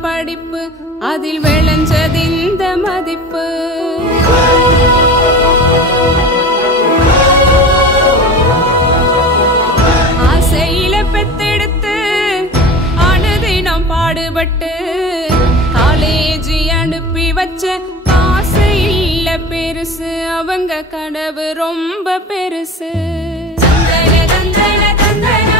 படிப்பு அதில் விளைஞ்சது இந்த மதிப்பு ஆசையில பெத்தெடுத்து அனுதினம் பாடுபட்டு காலேஜ் அனுப்பி வச்ச காசு இல்ல பெருசு அவங்க கனவு ரொம்ப பெருசு தந்தன தந்தன தந்தன